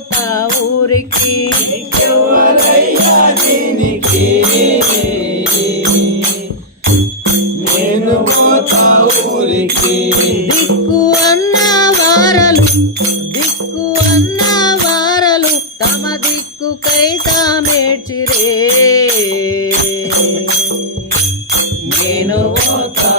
పోతా ఊరికి. నేను పోతా ఊరికి. దిక్కు అన్న వారలు దిక్కు అన్న వారలు తమ దిక్కు కైతా మేడ్చిరే నేను పోతా